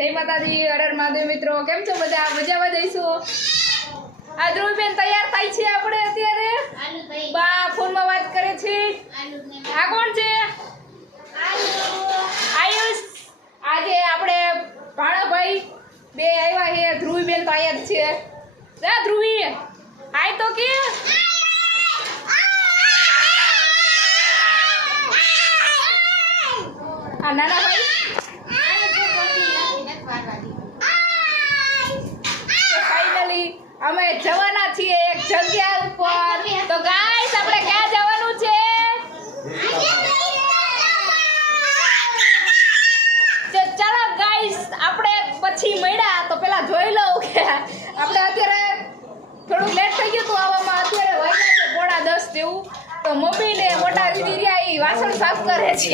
જય માતાજી, હર મહાદેવ મિત્રો, કેમ છો બધા? મજામાં જઈશું. આ ધ્રુવીબેન તૈયાર થાય છે આપણે અત્યારે. બા ફોનમાં વાત કરે છે. આ કોણ છે? આયુષ. આજે આપણે ભાણાભાઈ બે આવ્યા છે. ધ્રુવીબેન તૈયાર છે. જા ધ્રુવી, આય તો કે આ નાના ભાઈ ફાઇનલી અમે જવાના છીએ એક જગ્યા ઉપર. તો ગાઈસ આપણે ક્યાં જવાનું છે? તો ચાલો ગાઈસ આપણે પછી મળ્યા. તો પેલા જોઈ લઉં કે આપણે અત્યારે થોડુંક લેટ થઈ ગયું હતું આવવામાં. અત્યારે વાગ્યા છે 9:30 જેવું. તો મમ્મી ને મોટા દીદી રહ્યા એ વાસણ સાફ કરે છે.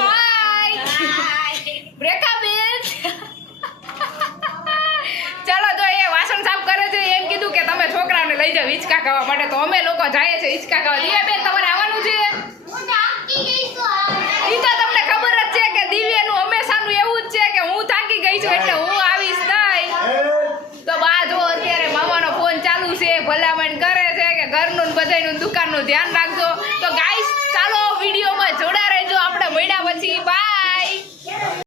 હાય બ્રેકા બેન. ચાલો તો એ વાસણ સાફ કરે છે. એમ કીધું કે તમે છોકરાને લઈ જાઓ હિંચકા ખાવા માટે. તો અમે લોકો જઈએ છીએ હિંચકા ખાવા. દિવ્યા બેન તમારે આવવાનું છે? ઈ તો તમને ખબર જ છે કે દિવ્યાનું હંમેશાનું એવું જ છે કે હું થાકી ગઈ છું એટલે હું આવીશ નહીં. તો બા જો અત્યારે મામાનો ફોન ચાલુ છે, ભલામણ કરે છે કે ઘરનું બધાયનું દુકાનનું ધ્યાન રાખજો. તો ગાઈસ ચાલો વિડીયોમાં